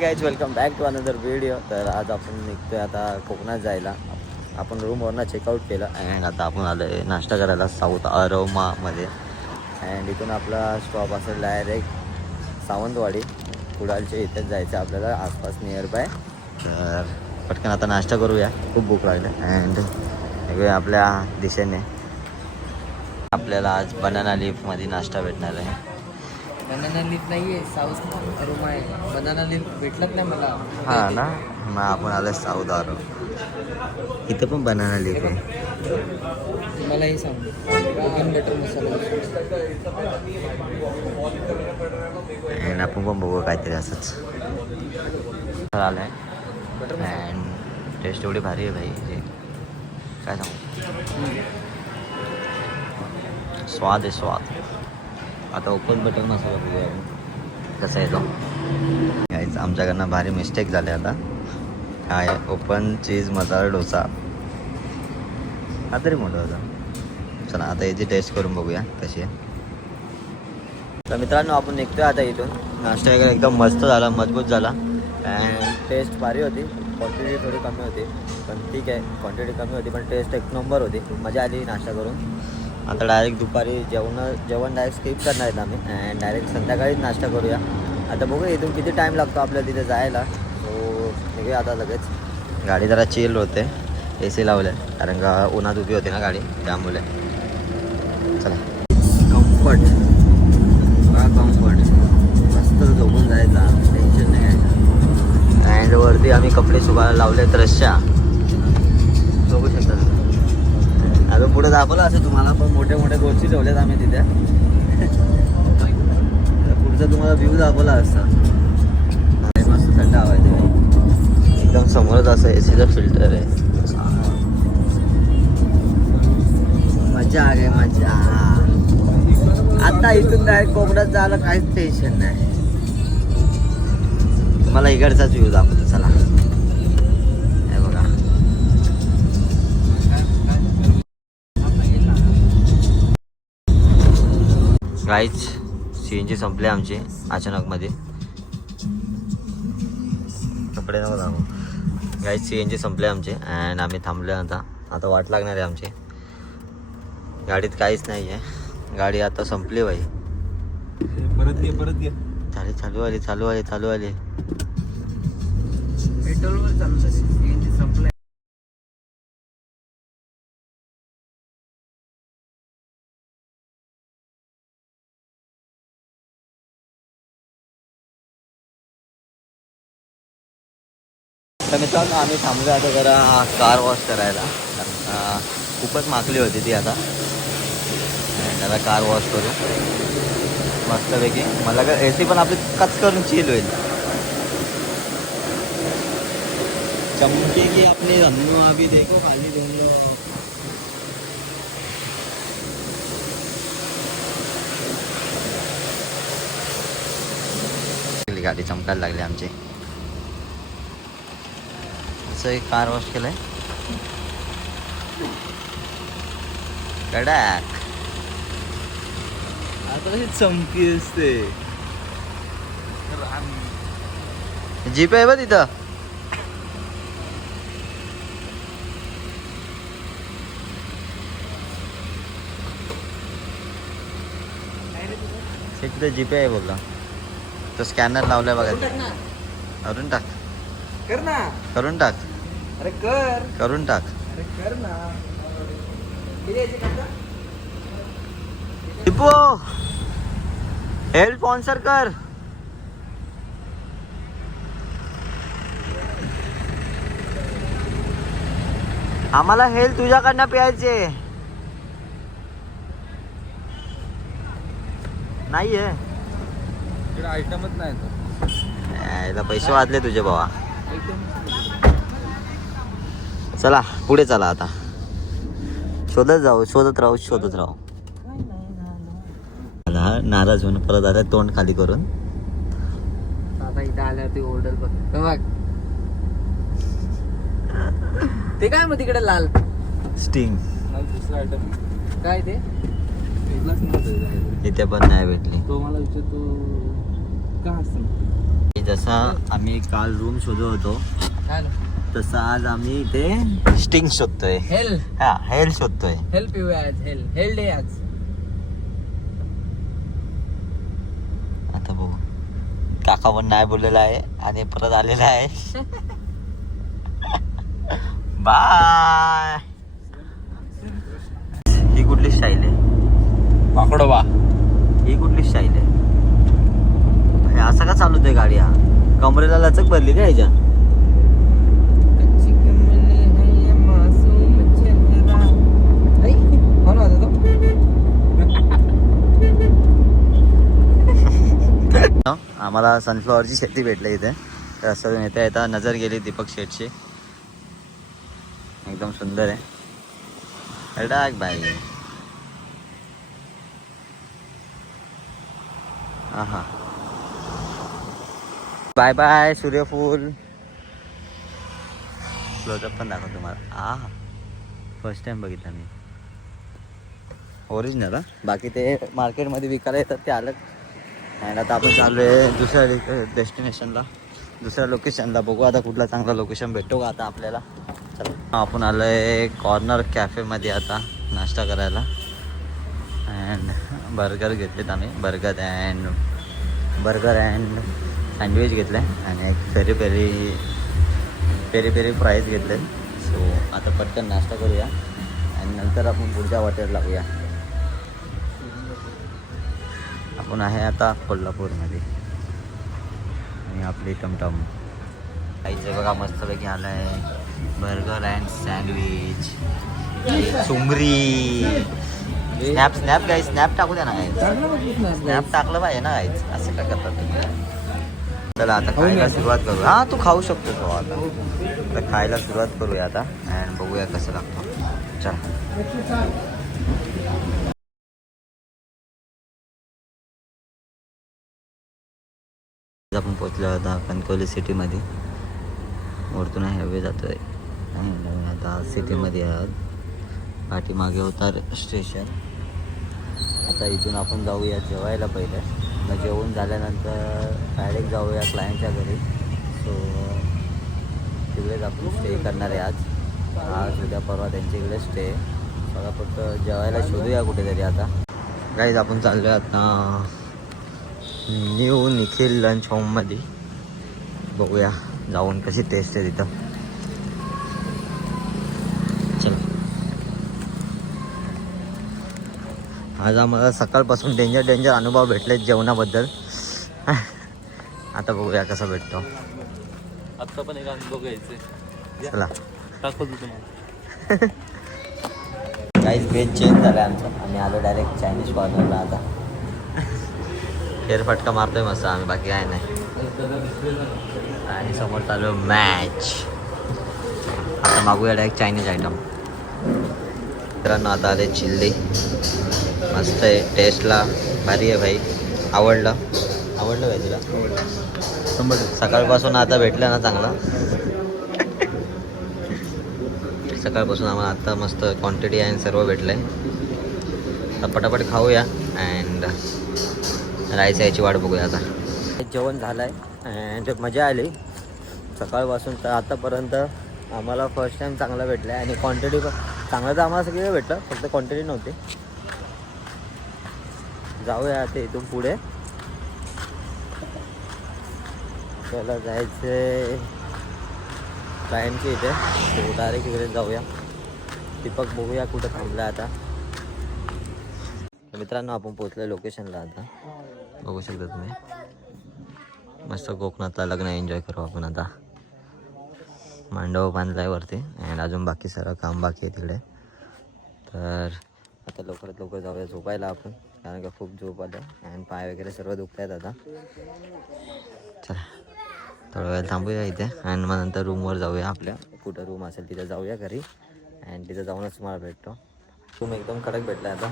Guys welcome back to another video. तर आज आपण निघतोय आता कोकणात जायला. आपण रूमवरनं चेकआउट केलं अँड आता आपण आलो आहे नाश्ता करायला साऊथ अरोमामध्ये. अँड इथून आपला स्टॉप असेल डायरेक्ट सावंतवाडी. कुडालच्या इथेच जायचं आपल्याला आसपास नियर बाय. तर पटकन आता नाश्ता करूया, खूप भूक लागली. अँड वेगवेगळ्या आपल्या दिशेने आपल्याला आज बनाना लीफमध्ये नाश्ता भेटणार आहे. बनाना लीफ नाही आहे, साऊथ अरोमा आहे. बनाना लीफ भेटलंच नाही मला. हां ना, मग आपण आलं साऊथ अरो. इथं पण बनाना लीफ आहे. मला हे सांग, कोकण बटर मसाला. अँड आपण पण बघू काहीतरी असंच आलं आहे. अँड टेस्ट एवढी भारी आहे भाई, जे काय सांगू, स्वाद आहे स्वाद. आता ओपन बटर मसाला बघूया आपण कसा येतो. यायचं आमच्याकडनं भारी मिस्टेक झाले आता. हा आहे ओपन चीज मसाला डोसा. हा तरी मोठा होता. चला आता याची टेस्ट करून बघूया कशी आहे. तर मित्रांनो आपण निघतोय आता इथून. नाश्ता वगैरे एकदम मस्त झाला, मजबूत झाला. अँड टेस्ट भारी होती. क्वांटिटी थोडी कमी होती पण ठीक आहे, क्वांटिटी कमी होती पण टेस्ट एक नंबर होती. मजा आली नाश्ता करून. आता डायरेक्ट दुपारी जेवण डायरेक्ट स्किप करणार आहेत आम्ही अँड डायरेक्ट संध्याकाळीच नाश्ता करूया. आता बघूया इथून किती टाईम लागतो आपल्याला तिथे जायला. सो निघूया आता लगेच. गाडी जरा चिल होते, AC लावलं आहे कारण का उन्हात उभी होती ना गाडी, त्यामुळे. चला कम्फर्ट मस्त झोपून जायचा, टेन्शन नाही घ्यायचं. अँड वरती आम्ही कपडे सुकायला लावलेत रश्या, बघू शकता. अजून पुढे दाखवलं असं तुम्हाला, पण मोठे मोठे गोष्टी ठेवल्यात आम्ही तिथे. पुढचा तुम्हाला व्ह्यू दाखवला असता. मस्त थंड हवा आहे ते, एकदम समोरच असं ACचं फिल्टर आहे. मजा आ गई मजा. आता इथून डायरेक्ट कोकणात जायला काहीच टेन्शन नाही. तुम्हाला इकडचाच व्ह्यू दाखवतो चला. हे बघा, गाईच CNG संपले आमचे अचानकमध्ये. कपडे नको दाखवू. गाईच CNG संपले आमचे अँड आम्ही थांबले. आता वाट लागणार आहे आमची. गाडीत काहीच नाही आहे, गाडी आता संपली बाई. परत घे चालू आली. पेट्रोलवर चालतं, CNG संपलंय. तर मित्रांनो आम्ही थांबलो आता जरा कार वॉश करायला, कारण खूपच माकली होती ती. आता त्याला कार वॉश करू मस्तपैकी. मला का AC पण आपली कच करून चिल होईल. चमकेगी अपनी रन्नू अभी देखो खाली दोन गाडी चमकायला लागली आमची. एक कार वॉश केलंय कडक. आता कशी चमकी असते. जीप आहे बघ तिथं. तिथे जीपे आहे बोलला. तो स्कॅनर लावलाय बघा. करून टाक, करून टाक. अरे करून टाक. कर ना. टिपो हेल्प स्पॉन्सर कर. आम्हाला हेल्प तुझ्याकडनं प्यायचे नाहीये. आयटमच नाही. पैसे वाजले तुझे बाबा. चला पुढे चला आता. शोधत राहू. नाराज होऊन परत आता तोंड खाली करून. आता इथं आल्यावरती ऑर्डर बघ. ते काय मग तिकडे लाल स्टिंग दुसरा आयटम काय ते इथे पण नाही भेटली. तो मला विचारतो का असतं. जसा आम्ही काल रूम शोधत होतो तसं आज आम्ही इथे स्टिंग शोधतोय. हा हेल शोधतोय. हेल्प यू आज हेल डे आज. आता बघू. काका पण नाही बोललेला आहे आणि परत आलेला आहे. बाय. ही कुठली स्टाईल आहे? पाकडोबा. ही कुठली स्टाईल आहे? हे असं का चालू आहे गाडी? हा कमरेला लचक भरली का ह्याच्या? आम्हाला सनफ्लॉवरची शेती भेटली इथे. तर असं येता येता नजर गेली दीपक शेठची. एकदम सुंदर आहे. डाक बाई. हा बाय बाय सूर्यफूल. क्लोजअप पण दाखवतो तुम्हाला. फर्स्ट टाइम बघितलं मी. ओरिजिनल हा. बाकी ते मार्केटमध्ये विकायला येतात ते अलग. अँड आता आपण चाललो आहे दुसऱ्या डेस्टिनेशनला, दुसऱ्या लोकेशनला. बघू आता कुठला चांगला लोकेशन भेटतो का आता आपल्याला. चला आपण आलो आहे कॉर्नर कॅफेमध्ये आता नाश्ता करायला. अँड बर्गर घेतलेत आम्ही. बर्गर अँड सँडविच घेतलं आहे आणि एक पेरी पेरी फ्राईज घेतले. सो आता पटकन नाश्ता करूया आणि नंतर आपण पुढच्या वाटेला लागूया. आपण आहे आता कोल्हापूरमध्ये आणि आपली टमटम आईचं बघा मस्तपैकी आलं आहे. बर्गर अँड सँडविच, चुंबरी. स्नॅप गाईज, स्नॅप टाकू द्या ना गाईज. स्नॅप टाकलं पाहिजे ना गाईज. असं काय करतात तुम्ही? चला आता खायला सुरुवात करू. हा तू खाऊ शकतो तो आता. तर खायला सुरुवात करूया आता अँड बघूया कसं लागतं. चला. आपण पोचलो आता कणकवली सिटीमध्ये. वरतून हायवे जातोय आणि आता सिटीमध्ये आहोत. पाठीमागे होता स्टेशन. आता इथून आपण जाऊया जेवायला पहिले. मग जेवून झाल्यानंतर डायरेक्ट जाऊया क्लायंटच्या घरी. सो तिकडेच आपण स्टे करणार आहे आज उद्या परवा त्यांच्या इकडे स्टे. बघा फक्त जेवायला शोधूया कुठेतरी आता. गाईज आपण चाललो आहे आता न्यू निखिल लंच होममध्ये. बघूया जाऊन कशी टेस्ट आहे तिथं. चल. आज आम्हाला सकाळपासून डेंजर अनुभव भेटले जेवणाबद्दल. आता बघूया कसा भेटतो. आता पण एक अनुभव घ्यायचे. चला दाखवतो तुम्हाला. काहीच बेच चेंज झालं आमचं. आम्ही आलो डायरेक्ट चायनीज कॉर्नरला. आता फेरफटका मारतोय मस्त आम्ही. बाकी काय नाही. आणि समोर चालू मॅच. आता मागूया डायरेक्ट चायनीज आयटम. मित्रांनो आता आले चिल्ली. मस्त आहे टेस्टला. भारी आहे भाई. आवडलं भाई तुला? सकाळपासून आता भेटलं ना चांगला. सकाळपासून आम्हाला आत्ता मस्त क्वांटिटी आणि सर्व भेटलं आहे. तर पटापट खाऊया अँड राहायचं याची वाट बघूया आता. जेवण झालं आहे अँड मजा आली सकाळपासून तर आतापर्यंत. आम्हाला फर्स्ट टाईम चांगला भेटला आहे आणि क्वांटिटी पण चांगलं तर आम्हाला सगळं भेटलं, फक्त क्वांटिटी नव्हती. जाऊया आता इथून पुढे. त्याला जायचं क्लायंटच्या इथे. तो डायरेक्ट इकडे जाऊया. दीपक बघूया कुठं थांबला आता. मित्रांनो आपण पोचलो लोकेशनला आता. बघू शकता तुम्ही. मस्त कोकणातला लग्न एन्जॉय करू आपण आता. मांडव बांधलाय वरती अँड अजून बाकी सर्व काम बाकी आहे तिकडे. तर आता लवकरात लवकर जाऊया झोपायला आपण, कारण का खूप झोप आलं अँड पाय वगैरे सर्व दुखत आहेत आता. चला थोडा वेळ थांबूया इथे अँड मग नंतर रूमवर जाऊया. आपल्या कुठं रूम असेल तिथं जाऊया घरी अँड तिथं जाऊनच तुम्हाला भेटतो. रूम एकदम कडक भेटला आता,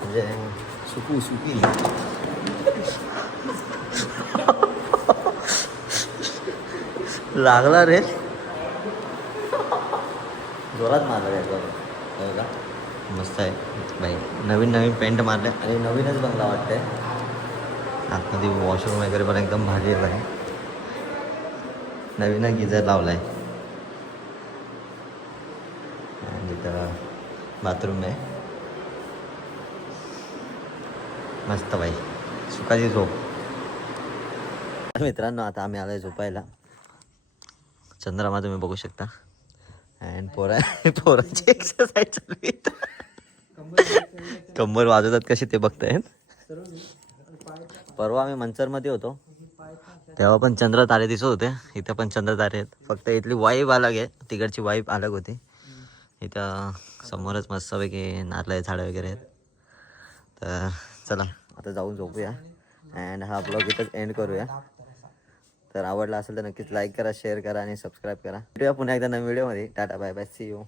म्हणजे सुकी लागला रे. जोरात मारला रे का. मस्त आहे भाई. नवीन पेंट मारले आणि नवीनच बंगला वाटतंय. आतमध्ये वॉशरूम वगैरे पण एकदम भारी आहे बघा. नवीन गिझर लावला आहे. आणि इथं बाथरूम आहे. मस्त बाई सुखाची झोप. मित्रांनो आता आम्ही आलोय झोपायला. चंद्रमा तुम्ही बघू शकता. अँड पोरांची एक्सरसाइज चालू आहे. कंबर वाजवतात कशी ते बघताय. परवा आम्ही मंचरमध्ये होतो तेव्हा पण चंद्र तारे दिसत होते. इथं पण चंद्र तारे आहेत. फक्त इथली वाईब अलग आहे. तिकडची वाईब अलग होती. इथं समोरच मस्तपैकी नारळ झाडं वगैरे आहेत. तर चला आता जाऊन झोपूया. अँड हा ब्लॉग इथंच एंड करूया. तर आवडला असेल तर नक्कीच लाईक करा, शेअर करा आणि सबस्क्राईब करा. भेटूया पुन्हा एकदा नवीन व्हिडिओमध्ये. Tata bye bye, see you.